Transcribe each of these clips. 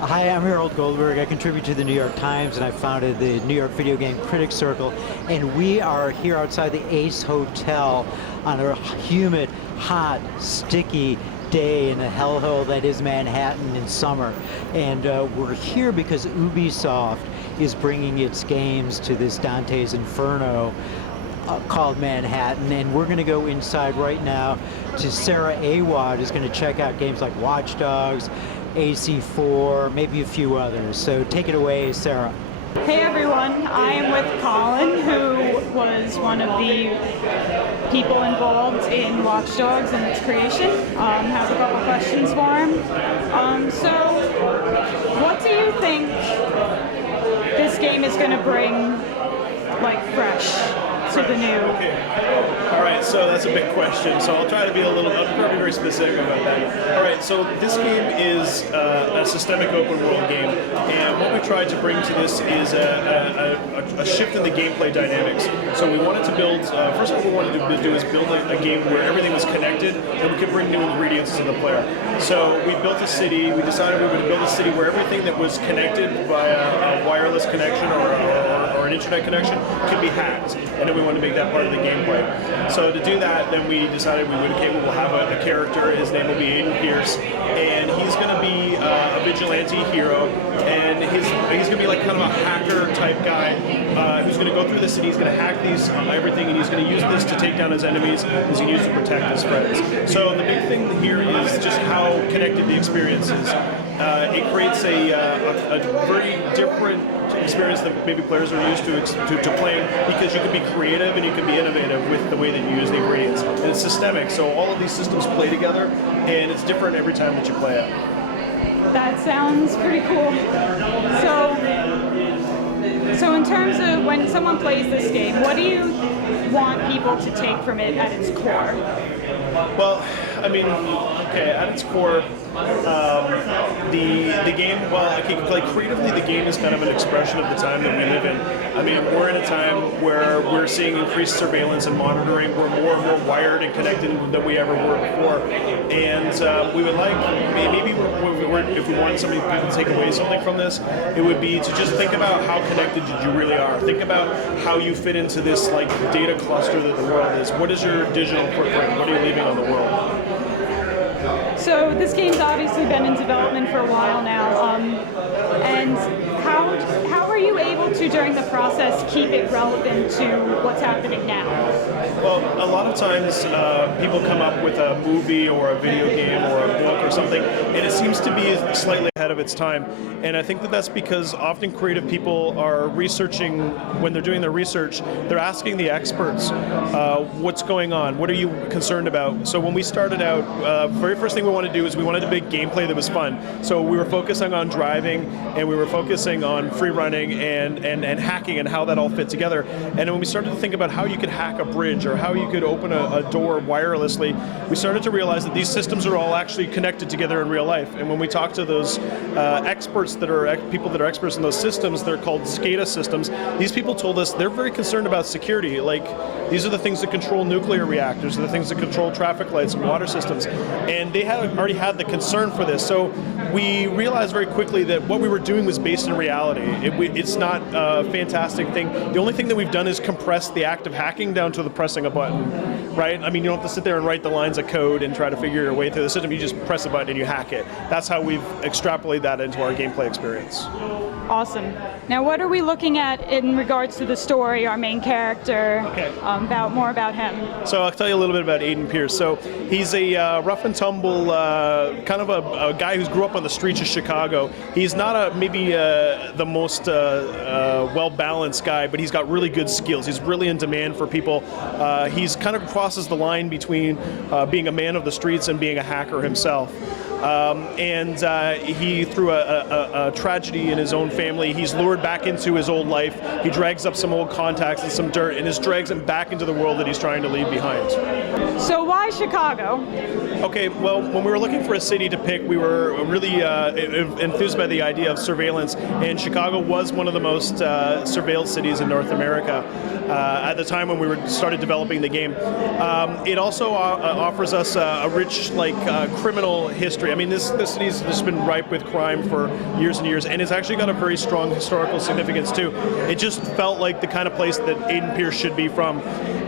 Hi, I'm Harold Goldberg. I contribute to the New York Times, and I founded the New York Video Game Critics Circle. And we are here outside the Ace Hotel on a humid, hot, sticky day in the hellhole that is Manhattan in summer. And we're here because Ubisoft is bringing its games to this Dante's Inferno called Manhattan, and we're going to go inside right now to Sarah Awad, who's going to check out games like Watch Dogs, AC4, maybe a few others. So take it away, Sarah. Hey everyone, I am with Colin, who was one of the people involved in Watch Dogs and its creation. Have a couple questions for him. So, what do you think this game is going to bring, like, fresh to the new? Okay. All right, so that's a big question. So I'll try to be I'll be very specific about that. All right, so this game is a systemic open world game, and what we tried to bring to this is a shift in the gameplay dynamics. So we wanted to build, first of all, what we wanted to do is build a game where everything was connected and we could bring new ingredients to the player. So we built a city. We decided we were going to build a city where everything that was connected by a wireless connection or an internet connection can be hacked, and then we wanted to make that part of the gameplay. So to do that, then we decided we'll have a character. His name will be Aiden Pierce, and he's going to be a vigilante hero, and he's going to be like kind of a hacker type guy who's going to go through the city. He's going to hack everything, and he's going to use this to take down his enemies. He's going to use it to protect his friends. So the big thing here is just how connected the experience is. It creates a very different experience that maybe players are used to playing, because you can be creative and you can be innovative with the way that you use the ingredients. And it's systemic, so all of these systems play together, and it's different every time that you play it. That sounds pretty cool. So in terms of when someone plays this game, what do you want people to take from it at its core? Well, I mean, okay, at its core, the game, like creatively, the game is kind of an expression of the time that we live in. I mean, we're in a time where we're seeing increased surveillance and monitoring. We're more and more wired and connected than we ever were before. And we would like, maybe if we wanted somebody to take away something from this, it would be to just think about how connected you really are. Think about how you fit into this like data cluster that the world is. What is your digital footprint? What are you leaving on the world? So this game's obviously been in development for a while now, and how are you able to, during the process, keep it relevant to what's happening now? Well, a lot of times people come up with a movie or a video game or a book or something, and it seems to be slightly ahead of its time. And I think that that's because often creative people are researching, when they're doing their research, they're asking the experts, what's going on? What are you concerned about? So when we started out, very first thing we wanted to do is we wanted to make gameplay that was fun. So we were focusing on driving, and we were focusing on free running and hacking and how that all fit together. And when we started to think about how you could hack a bridge or how you could open a door wirelessly, we started to realize that these systems are all actually connected together in real life. And when we talk to those experts that are people that are experts in those systems, they're called SCADA systems. These people told us they're very concerned about security. Like, these are the things that control nuclear reactors, are the things that control traffic lights and water systems. And they had already had the concern for this. So we realized very quickly that what we were doing was based in reality. It's not a fantastic thing. The only thing that we've done is compress the act of hacking down to the pressing a button, right? I mean, you don't have to sit there and write the lines of code and try to figure your way through the system. You just press a button and you hack it. That's how we've extrapolated that into our gameplay experience. Awesome. Now, what are we looking at in regards to the story, our main character, okay. More about him? So I'll tell you a little bit about Aiden Pierce. So he's a rough and tumble, kind of a guy who's grew up on the streets of Chicago. He's not maybe the most well-balanced guy, but he's got really good skills. He's really in demand for people. He's kind of crosses the line between being a man of the streets and being a hacker himself. He, through a tragedy in his own family, he's lured back into his old life. He drags up some old contacts and some dirt, and just drags him back into the world that he's trying to leave behind. So why Chicago? Okay, well, when we were looking for a city to pick, we were really enthused by the idea of surveillance, and Chicago was one of the most surveilled cities in North America at the time when we started developing the game. It also offers us a rich, criminal history. I mean, this city's just been ripe with crime for years and years, and it's actually got a very strong historical significance too. It just felt like the kind of place that Aiden Pierce should be from.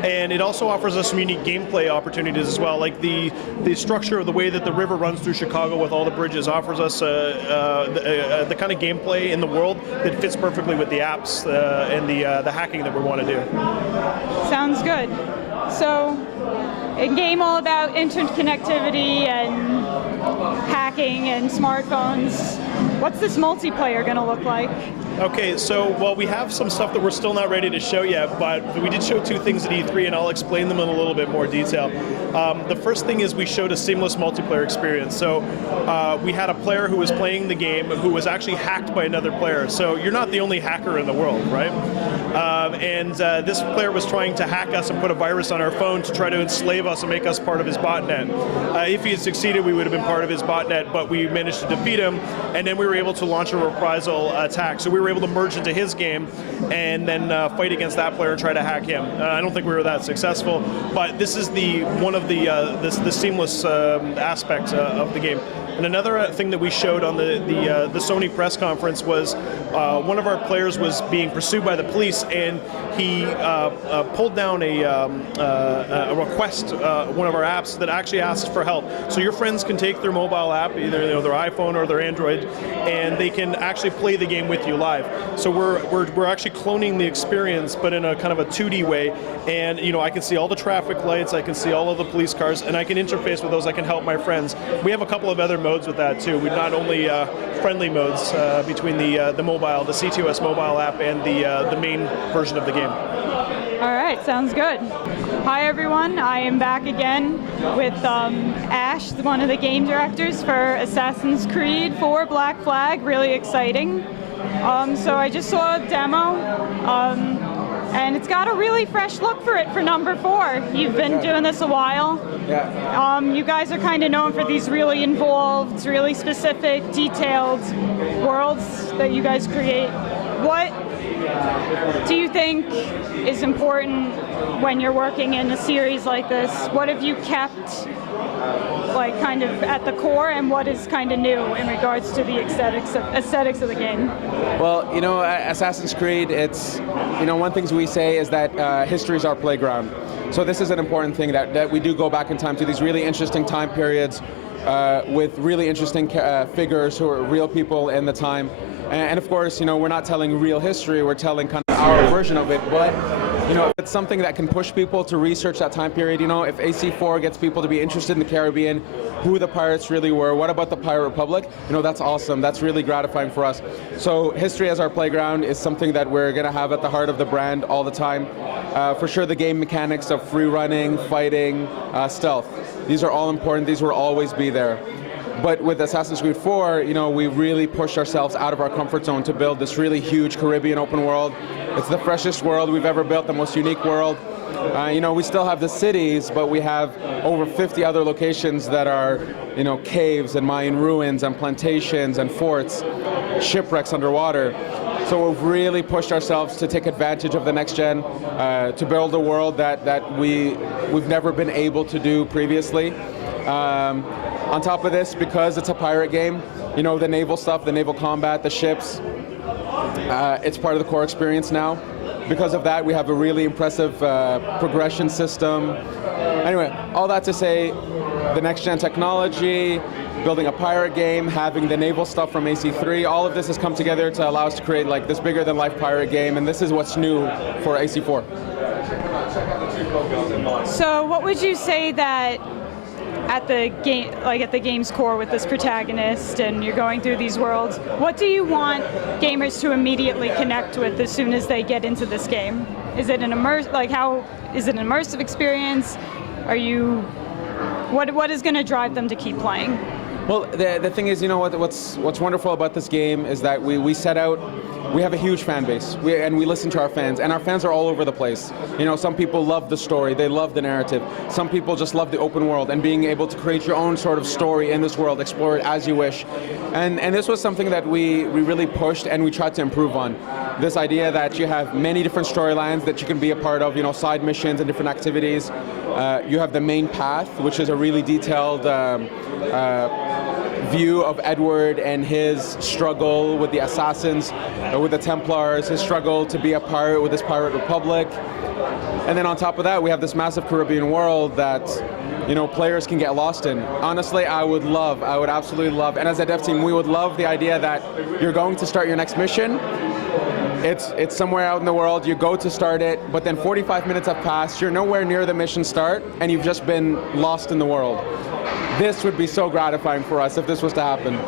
And it also offers us some unique gameplay opportunities as well, like the structure of the way that the river runs through Chicago with all the bridges offers us the kind of gameplay in the world that fits perfectly with the apps and the hacking that we want to do. Sounds good. So, a game all about interconnectivity and hacking and smartphones. What's this multiplayer going to look like? Okay, so, well, we have some stuff that we're still not ready to show yet, but we did show two things at E3, and I'll explain them in a little bit more detail. The first thing is we showed a seamless multiplayer experience. So we had a player who was playing the game who was actually hacked by another player. So you're not the only hacker in the world, right? This player was trying to hack us and put a virus on our phone to try to enslave us and make us part of his botnet. If he had succeeded, we would have been part of his botnet, but we managed to defeat him, and then we were able to launch a reprisal attack. So we were able to merge into his game and then fight against that player and try to hack him. I don't think we were that successful, but this is one of the seamless aspect of the game. And another thing that we showed on the Sony press conference was one of our players was being pursued by the police, and he pulled down a request, one of our apps that actually asks for help. So your friends can take their mobile app, either their iPhone or their Android, and they can actually play the game with you live. So we're actually cloning the experience, but in a kind of a 2D way. And I can see all the traffic lights, I can see all of the police cars, and I can interface with those. I can help my friends. We have a couple of other modes with that too. We've not only friendly modes between the mobile, the C2S mobile app, and the main version of the game. All right, sounds good. Hi everyone, I am back again with Ash, one of the game directors for Assassin's Creed 4 Black Flag. Really exciting. So I just saw a demo, and it's got a really fresh look for it for number 4. You've been doing this a while. Yeah. You guys are kind of known for these really involved, really specific, detailed worlds that you guys create. What do you think is important when you're working in a series like this? What have you kept kind of at the core, and what is kind of new in regards to the aesthetics of the game? Well, Assassin's Creed, it's, one thing we say is that history is our playground. So this is an important thing, that we do go back in time to these really interesting time periods with really interesting figures who are real people in the time. And of course, we're not telling real history, we're telling kind of our version of it, but it's something that can push people to research that time period. If AC4 gets people to be interested in the Caribbean, who the pirates really were, what about the Pirate Republic, that's awesome. That's really gratifying for us. So history as our playground is something that we're going to have at the heart of the brand all the time. For sure, the game mechanics of free running, fighting, stealth, these are all important. These will always be there. But with Assassin's Creed 4, we really pushed ourselves out of our comfort zone to build this really huge Caribbean open world. It's the freshest world we've ever built, the most unique world. We still have the cities, but we have over 50 other locations that are, caves and Mayan ruins and plantations and forts, shipwrecks underwater. So we've really pushed ourselves to take advantage of the next gen, to build a world that we've never been able to do previously. On top of this, because it's a pirate game, the naval stuff, the naval combat, the ships, it's part of the core experience now. Because of that, we have a really impressive progression system. Anyway, all that to say, the next-gen technology, building a pirate game, having the naval stuff from AC3, all of this has come together to allow us to create this bigger-than-life pirate game, and this is what's new for AC4. So what would you say that at the game, at the game's core with this protagonist, and you're going through these worlds, what do you want gamers to immediately connect with as soon as they get into this game? Is it an immersive experience? What is going to drive them to keep playing? Well, the thing is, what's wonderful about this game is that we set out, we have a huge fan base, and we listen to our fans, and our fans are all over the place. Some people love the story, they love the narrative. Some people just love the open world and being able to create your own sort of story in this world, explore it as you wish. And this was something that we really pushed and we tried to improve on. This idea that you have many different storylines that you can be a part of, side missions and different activities. You have the main path, which is a really detailed view of Edward and his struggle with the assassins, with the Templars, his struggle to be a pirate with his pirate republic. And then on top of that, we have this massive Caribbean world that, you know, players can get lost in. Honestly, I would absolutely love, and as a dev team, we would love the idea that you're going to start your next mission. It's somewhere out in the world, you go to start it, but then 45 minutes have passed, you're nowhere near the mission start, and you've just been lost in the world. This would be so gratifying for us if this was to happen.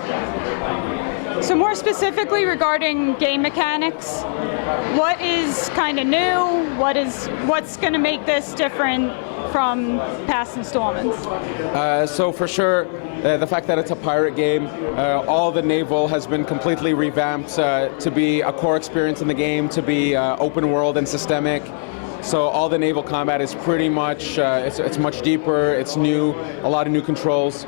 So more specifically regarding game mechanics, what is kind of new? What's going to make this different from past installments? So for sure, the fact that it's a pirate game, all the naval has been completely revamped to be a core experience in the game, to be open world and systemic. So all the naval combat is pretty much, it's much deeper, it's new, a lot of new controls.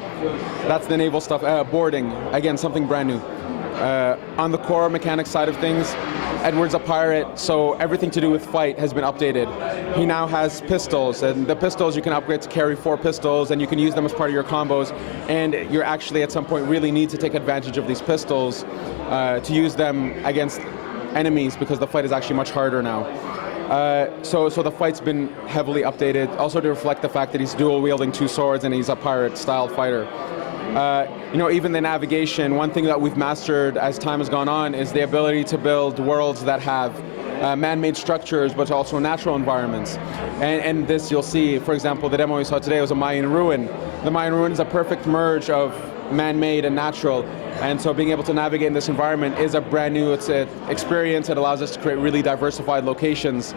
That's the naval stuff. Boarding, again, something brand new. On the core mechanics side of things, Edward's a pirate, so everything to do with fight has been updated. He now has pistols, and the pistols you can upgrade to carry 4 pistols, and you can use them as part of your combos, and you're actually at some point really need to take advantage of these pistols to use them against enemies, because the fight is actually much harder now. So the fight's been heavily updated, also to reflect the fact that he's dual wielding 2 swords and he's a pirate-style fighter. You know, even the navigation, one thing that we've mastered as time has gone on is the ability to build worlds that have man-made structures, but also natural environments. And this you'll see, for example, the demo we saw today was a Mayan ruin. The Mayan ruin is a perfect merge of man-made and natural. And so being able to navigate in this environment is a brand new experience. It allows us to create really diversified locations.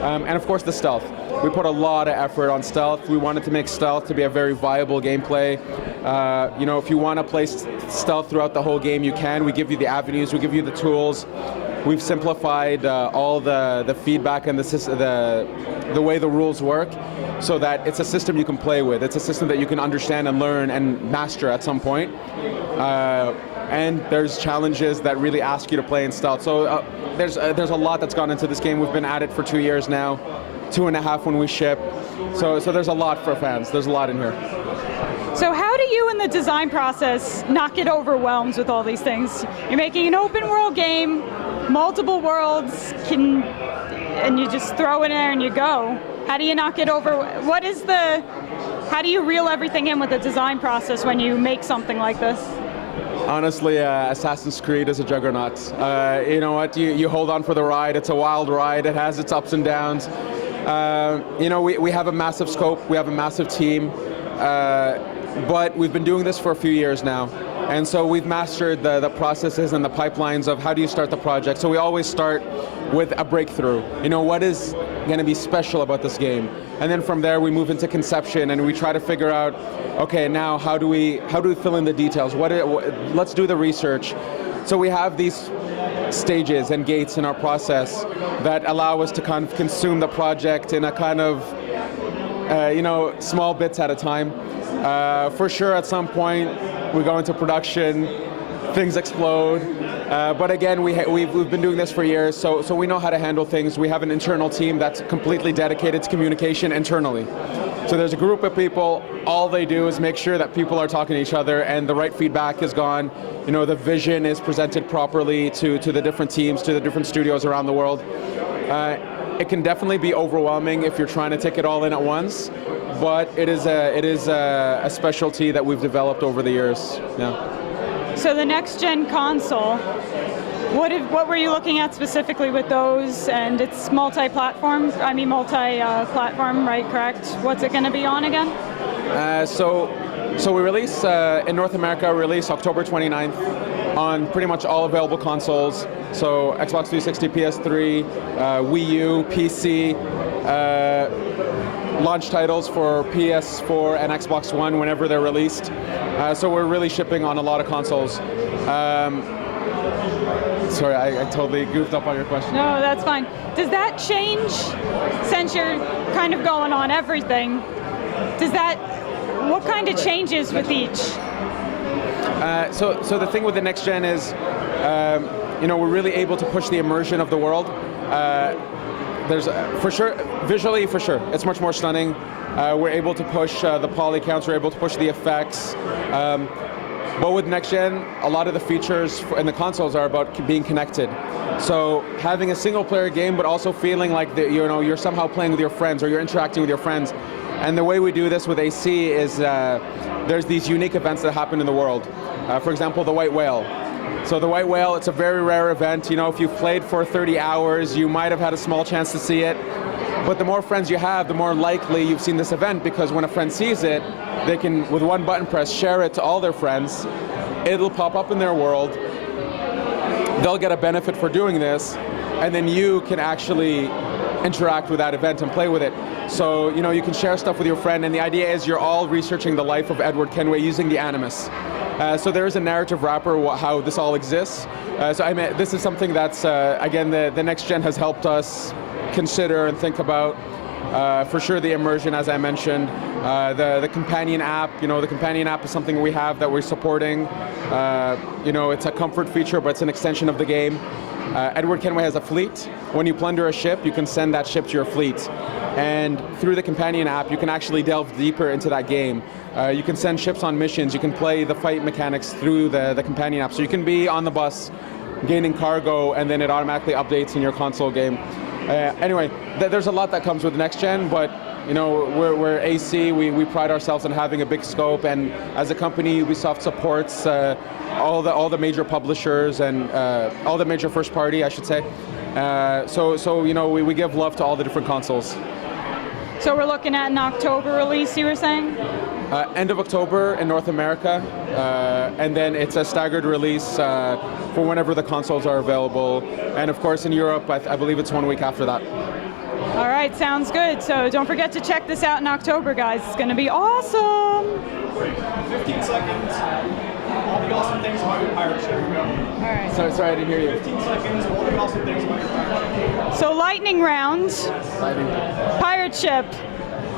And of course the stealth. We put a lot of effort on stealth. We wanted to make stealth to be a very viable gameplay. You know, if you want to play stealth throughout the whole game, you can. We give you the avenues, we give you the tools. We've simplified all the feedback and the way the rules work, so that it's a system you can play with. It's a system that you can understand and learn and master at some point. And there's challenges that really ask you to play in stealth. So there's a lot that's gone into this game. We've been at it for 2 years now, 2.5 when we ship. So there's a lot for fans. There's a lot in here. So how do you in the design process not get overwhelmed with all these things? You're making an open world game, multiple worlds, and you just throw it in there and you go. How do you not get how do you reel everything in with the design process when you make something like this? Honestly, Assassin's Creed is a juggernaut. You know what, you hold on for the ride. It's a wild ride. It has its ups and downs. You know, we have a massive scope. We have a massive team. But we've been doing this for a few years now. And so we've mastered the processes and the pipelines of how do you start the project. So we always start with a breakthrough. You know, what is going to be special about this game? And then from there we move into conception and we try to figure out, okay, now how do we fill in the details? Let's do the research. So we have these stages and gates in our process that allow us to kind of consume the project in a kind of, you know, small bits at a time. For sure, at some point, we go into production, things explode. But again, we've been doing this for years, so we know how to handle things. We have an internal team that's completely dedicated to communication internally. So there's a group of people, all they do is make sure that people are talking to each other and the right feedback is gone. You know, the vision is presented properly to the different teams, to the different studios around the world. It can definitely be overwhelming if you're trying to take it all in at once, but it is a specialty that we've developed over the years. Yeah. So the next-gen console, what were you looking at specifically with those? And it's multi-platform, right, correct? What's it going to be on again? So we release, in North America, we release October 29th on pretty much all available consoles. So Xbox 360, PS3, Wii U, PC, launch titles for PS4 and Xbox One whenever they're released. So we're really shipping on a lot of consoles. Sorry, I totally goofed up on your question. No, that's fine. Does that change, since you're kind of going on everything, what kind of changes with each? So the thing with the next gen is, you know, we're really able to push the immersion of the world. There's, for sure, visually for sure, it's much more stunning. We're able to push the poly counts, we're able to push the effects. But with next gen, a lot of the features in the consoles are about being connected. So having a single player game, but also feeling like you're somehow playing with your friends or you're interacting with your friends. And the way we do this with AC is there's these unique events that happen in the world. For example, the White Whale. So the White Whale, it's a very rare event. If you've played for 30 hours, you might have had a small chance to see it. But the more friends you have, the more likely you've seen this event, because when a friend sees it, they can, with one button press, share it to all their friends. It'll pop up in their world. They'll get a benefit for doing this, and then you can actually interact with that event and play with it. So, you can share stuff with your friend, and the idea is you're all researching the life of Edward Kenway using the Animus. So there is a narrative wrapper how this all exists. This is something that's, again, the next gen has helped us consider and think about. For sure, the immersion, as I mentioned, the companion app. The companion app is something we have that we're supporting. It's a comfort feature, but it's an extension of the game. Edward Kenway has a fleet. When you plunder a ship, you can send that ship to your fleet. And through the companion app, you can actually delve deeper into that game. You can send ships on missions. You can play the fight mechanics through the companion app. So you can be on the bus, gaining cargo, and then it automatically updates in your console game. Anyway, there's a lot that comes with next gen, but we're AC. We pride ourselves on having a big scope, and as a company, Ubisoft supports all the major publishers and all the major first party, I should say. So we give love to all the different consoles. So we're looking at an October release, you were saying? End of October in North America, and then it's a staggered release for whenever the consoles are available. And of course in Europe, I believe it's 1 week after that. All right, sounds good. So don't forget to check this out in October, guys. It's going to be awesome. 15 seconds. All the awesome things about your pirate ship. All right. Sorry, I didn't hear you. 15 seconds. All the awesome things about your pirate ship. So lightning round, pirate ship.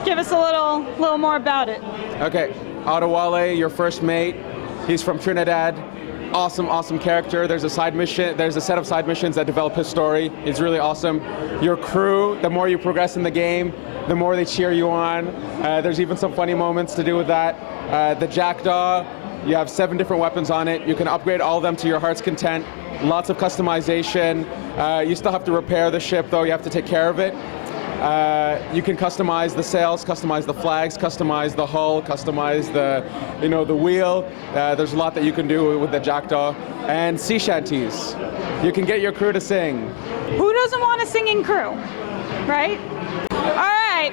Give us a little more about it. Okay, Adewale, your first mate. He's from Trinidad. Awesome character. There's a side mission. There's a set of side missions that develop his story. It's really awesome. Your crew, the more you progress in the game, the more they cheer you on. There's even some funny moments to do with that. The Jackdaw, you have 7 different weapons on it. You can upgrade all of them to your heart's content. Lots of customization. You still have to repair the ship, though. You have to take care of it. You can customize the sails, customize the flags, customize the hull, customize the wheel. There's a lot that you can do with the Jackdaw. And sea shanties. You can get your crew to sing. Who doesn't want a singing crew, right? All right.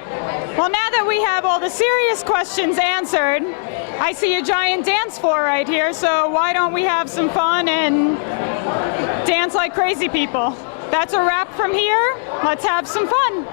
Well, now that we have all the serious questions answered, I see a giant dance floor right here, so why don't we have some fun and dance like crazy people? That's a wrap from here. Let's have some fun.